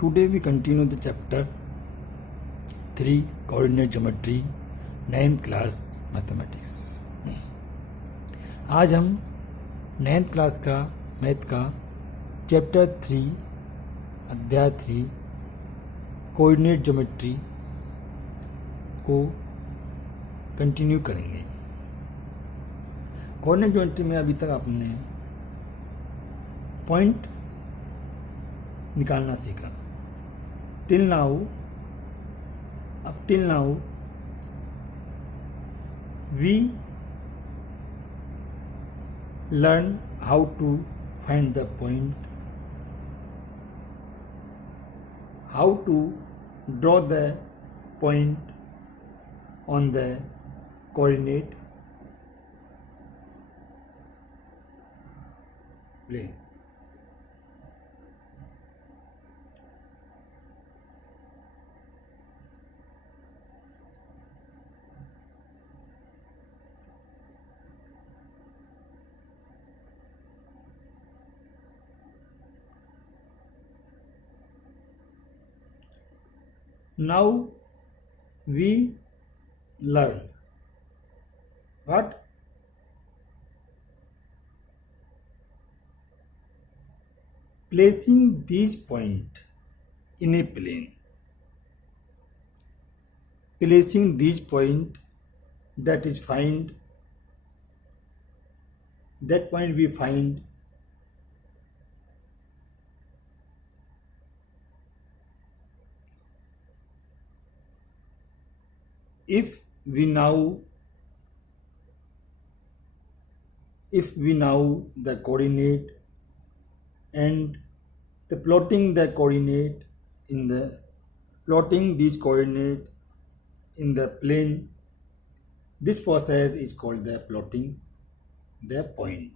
Today we continue the chapter 3 coordinate geometry 9th class mathematics. आज हम 9th class का math का chapter 3 अध्याय 3 कोऑर्डिनेट ज्योमेट्री को कंटिन्यू करेंगे. कोऑर्डिनेट ज्योमेट्री में अभी तक आपने पॉइंट निकालना सीखा. Till now we learn how to find the point, how to draw the point on the coordinate plane. Now we learn what? Placing these points in a plane. Placing these points, that is find, that point we find if we know the coordinate and the plotting the coordinate in the plotting these coordinate in the plane, this process is called the plotting the point.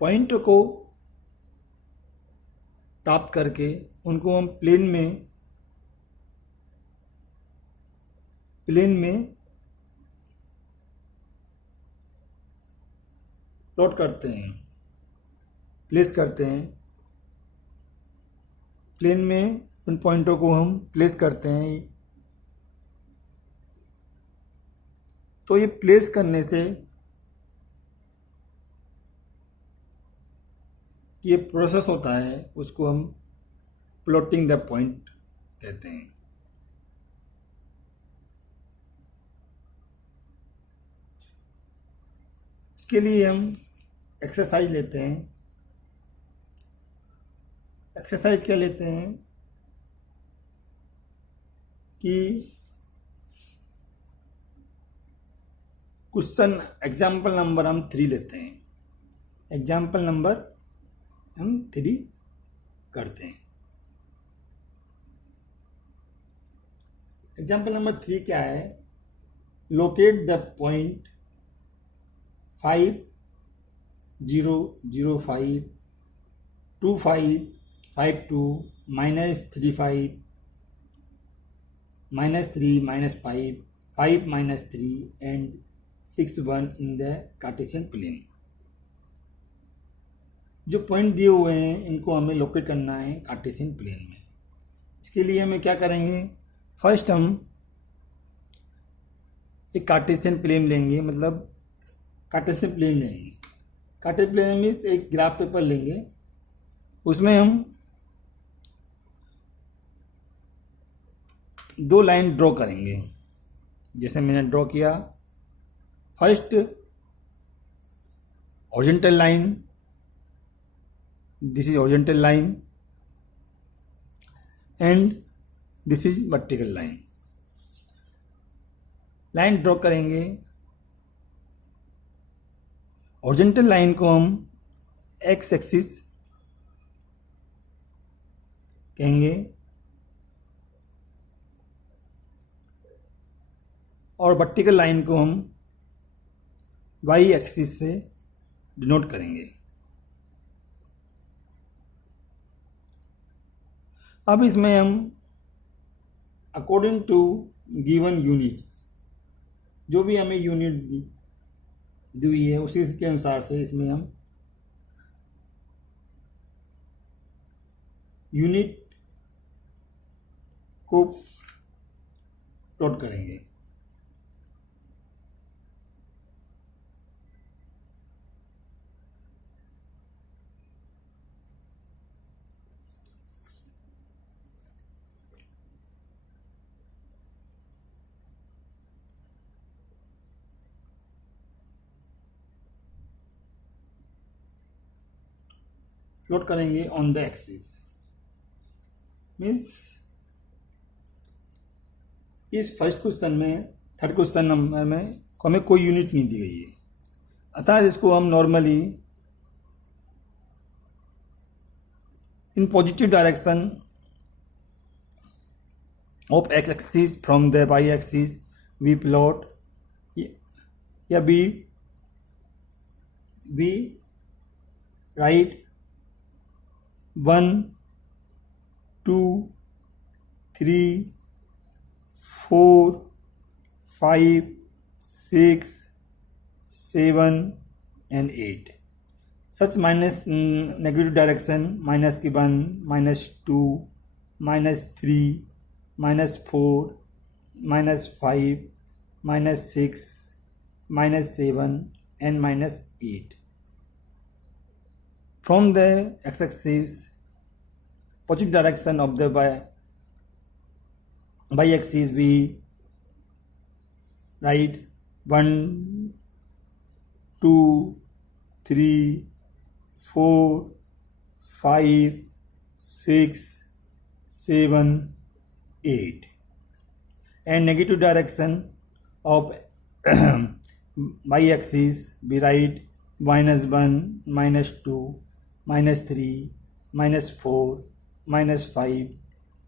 Point को प्राप्त करके उनको हम plane में plot करते हैं, place करते हैं. प्लेन में उन पॉइंटों को हम प्लेस करते हैं. तो ये प्लेस करने से ये प्रोसेस होता है, उसको हम प्लॉटिंग द पॉइंट कहते हैं. इसके लिए हम एक्सरसाइज लेते हैं. एक्सरसाइज क्या लेते हैं कि क्वेश्चन एग्जाम्पल नंबर हम 3 लेते हैं. एग्जाम्पल नंबर हम 3 करते हैं. एग्जाम्पल नंबर 3 क्या है? Locate the point 5 0 0 5 2 5 5 2 minus 3 5 minus 3 minus 5 5 minus 3 and 6 1 in the Cartesian plane. जो पॉइंट दिए हुए हैं इनको हमें लोकेट करना है कार्टेशियन प्लेन में. इसके लिए हमें क्या करेंगे? फर्स्ट हम एक कार्टेशियन प्लेन लेंगे, मतलब कार्टेशियन प्लेन लेंगे. कार्टेशियन प्लेन मीन्स एक ग्राफ पेपर लेंगे, उसमें हम 2 लाइन ड्रॉ करेंगे. जैसे मैंने ड्रॉ किया, first horizontal line, this is horizontal line and this is vertical line. Line draw करेंगे. हॉरिजॉन्टल लाइन को हम एक्स एक्सिस कहेंगे और वर्टिकल लाइन को हम वाई एक्सिस से डिनोट करेंगे. अब इसमें हम अकॉर्डिंग टू गिवन यूनिट्स, जो भी हमें यूनिट दी हुई है उसी के अनुसार से इसमें हम यूनिट को प्लॉट करेंगे। प्लॉट करेंगे ऑन द एक्सिस, मीन्स इस फर्स्ट क्वेश्चन में, थर्ड क्वेश्चन नंबर में हमें कोई यूनिट नहीं दी गई है, अतः इसको हम normally in positive direction of x axis from the y axis we plot, या be write 1 2 3 4 5 6 7 and 8. Such minus negative direction minus 1, minus 2, minus 3, minus 4, minus 5, minus 6, minus 7 and minus 8. From the x-axis, positive direction of the y-axis, we write 1 2 3 4 5 6 7 8, and negative direction of y-axis we write minus 1, minus 2, minus 3, minus 4, minus 5,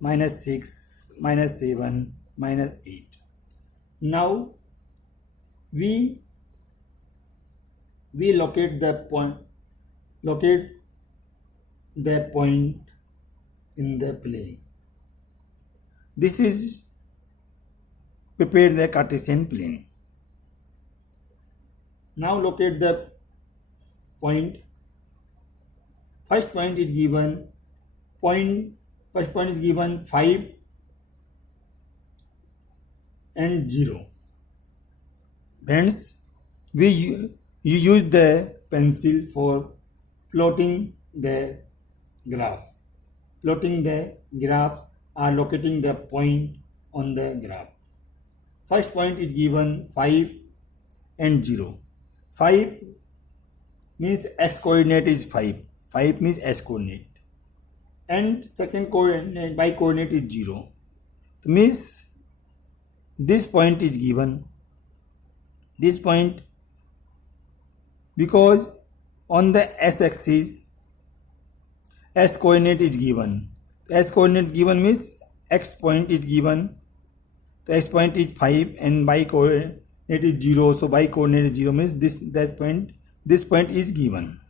minus 6, minus 7, minus 8. Now we locate the point in the plane. This is prepare the Cartesian plane. Now locate the point. First point is given 5 and 0. Friends, you use the pencil for plotting the graph. Plotting the graphs or locating the point on the graph. First point is given 5 and 0. 5 means x coordinate is 5. 5 means x coordinate. And second coordinate, y coordinate is 0. So means this point is given. This point, because on the s-axis s coordinate is given. S coordinate given means x point is given. The x point is 5 and y coordinate is 0. So y coordinate is 0 means this point is given.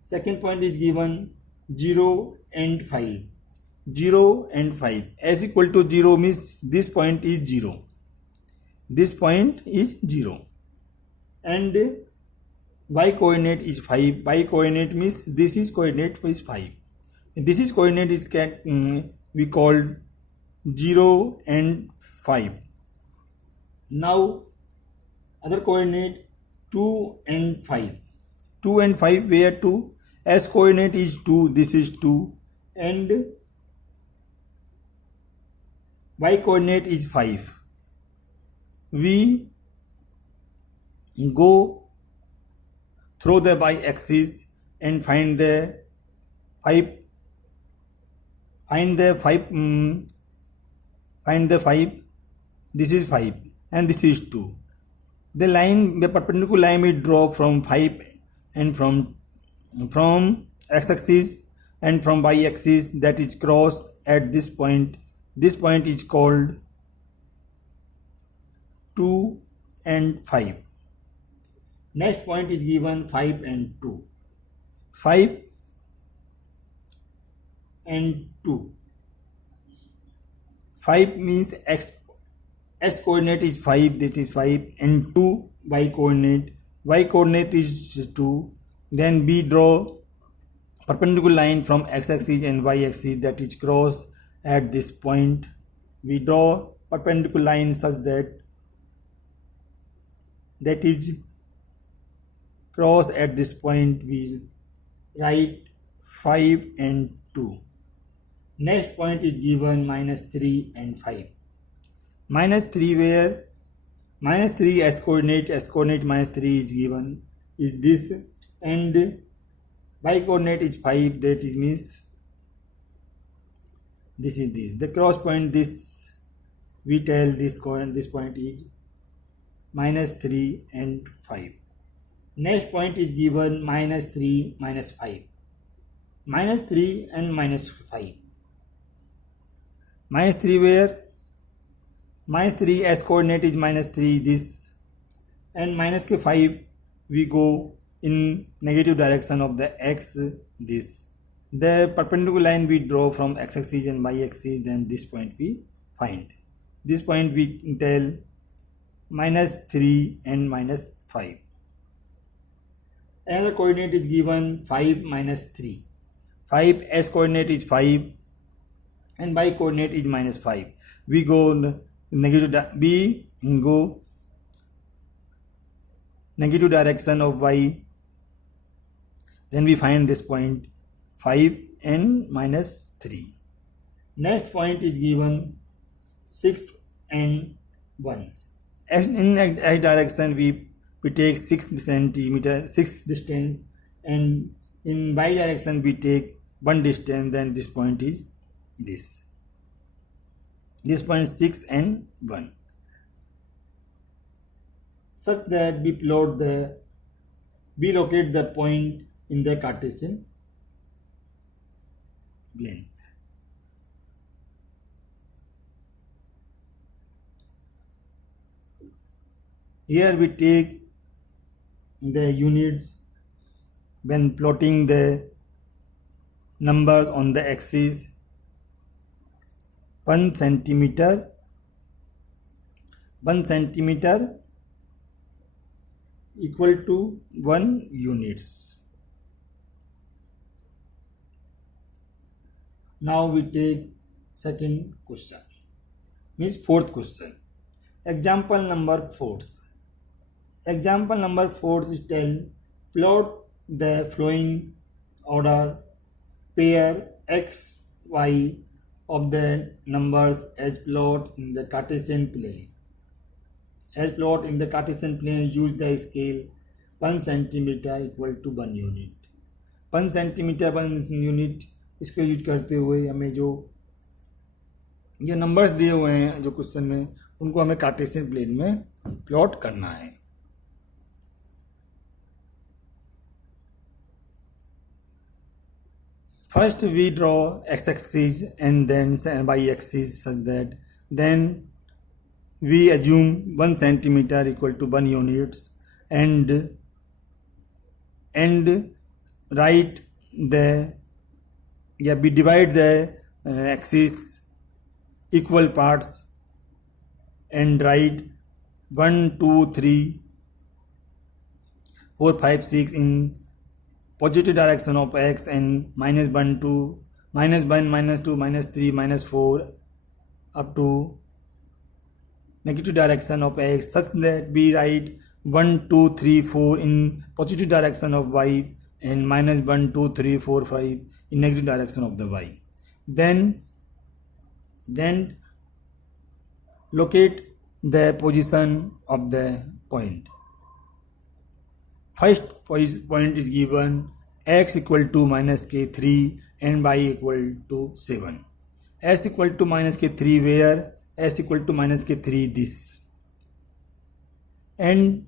Second point is given 0 and 5. 0 and 5. S equal to 0 means this point is 0. This point is 0. And y coordinate is 5. Y coordinate means this is coordinate is 5. This is coordinate is we called 0 and 5. Now other coordinate 2 and 5. 2 and 5 where 2? S coordinate is 2. This is 2. And y coordinate is 5. We go through the y-axis and find the 5. Find the 5. This is 5 and this is 2. The perpendicular line we draw from 5 and from x-axis and from y-axis, that is crossed at this point. This point is called 2 and 5. Next point is given 5 and 2. 5 and 2. 5 means s coordinate is 5, that is 5, and 2 y coordinate. Y coordinate is 2. Then we draw perpendicular line from x-axis and y-axis that is cross at this point. We draw perpendicular line such that is cross at this point. We write 5 and 2. Next point is given -3 and 5. -3 where? -3 as coordinate -3 is given is this, and y coordinate is 5, that is means this is this. The cross point, this we tell this point is -3 and 5. Next point is given -3 -5. -3 and -5. -3 where? -3 as coordinate is -3 this, and -5 we go in negative direction of the x this. The perpendicular line we draw from x-axis and y-axis, then this point we find. This point we tell -3 and -5. Another coordinate is given 5 -3. 5 as coordinate is 5 and y coordinate is -5. We go negative direction of y, then we find this point 5 and -3. Next point is given 6 and 1. As in x direction we take 6 distance, and in y direction we take 1 distance, then this point is this point 6 and 1, such that we locate the point in the Cartesian plane. Here we take the units when plotting the numbers on the axis. 1 centimeter equal to 1 units. Now we take second question, means fourth question. Example number 4. Example number 4 is tell plot the flowing order pair x, y of the numbers as plot in the Cartesian plane. As plot in the Cartesian plane, use the scale 1 centimeter equal to 1 unit. 1 centimeter 1 unit इसको use करते हुए हमें जो ये numbers दिए हुए हैं जो क्वेश्चन में, उनको हमें कार्टेशियन प्लेन में प्लॉट करना है. First we draw x-axis and then y-axis such that then we assume 1 centimeter equal to 1 units and write the we divide the axis equal parts and write 1 2 3 4 5 6 in positive direction of x and -1 2 -1 -2 -3 -4 up to negative direction of x, such that we write 1 2 3 4 in positive direction of y and -1 2 3 4 5 in negative direction of the y. Then locate the position of the point. First point is given x equal to -k3 and y equal to 7. S equal to -k3 where? S equal to -k3 this. And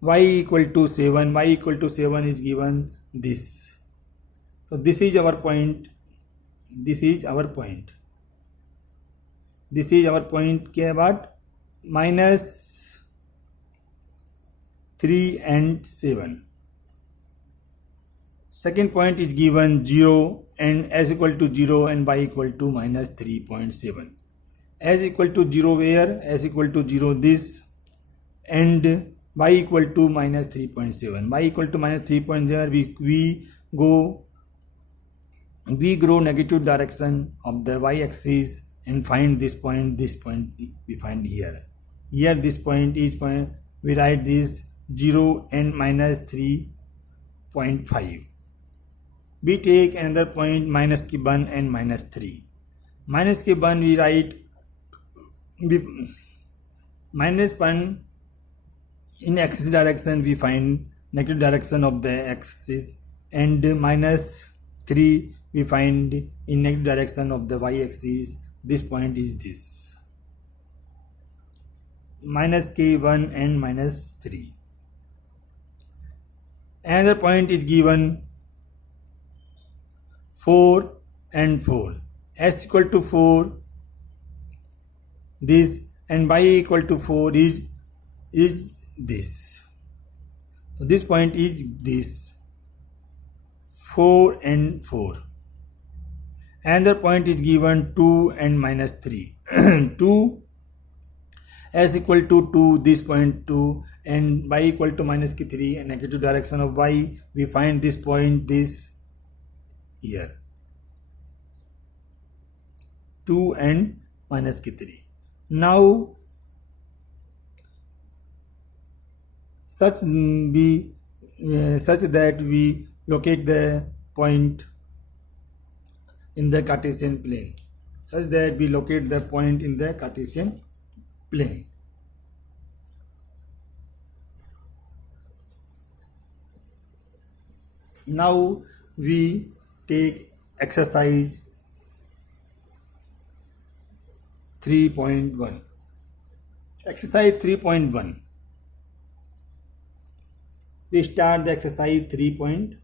y equal to 7. Y equal to 7 is given this. So this is our point. This is our point. This is our point के बाद -3 and 7. Second point is given 0 and s equal to 0 and y equal to -3.7. S equal to 0 where? S equal to 0 this, and y equal to -3.7. Y equal to -3.0 we go we grow negative direction of the y-axis and find this point we find here. Here this point is point, we write this 0 and minus 3.5. We take another point minus की 1 and minus 3. Minus के 1 we write minus 1 in axis direction we find negative direction of the axis, and minus 3 we find in negative direction of the y-axis. This point is this minus k1 and minus 3. Another point is given 4 and 4. S equal to 4 this, and y equal to 4 is this. So this point is this 4 and 4. Another point is given 2 and minus 3. 2 s equal to 2, this point 2, and y equal to minus ki 3, and negative direction of y we find this point this here 2 and minus ki 3. Now such that we locate the point in the Cartesian plane, Now we take exercise 3.1. Exercise 3.1. We start the exercise 3.1.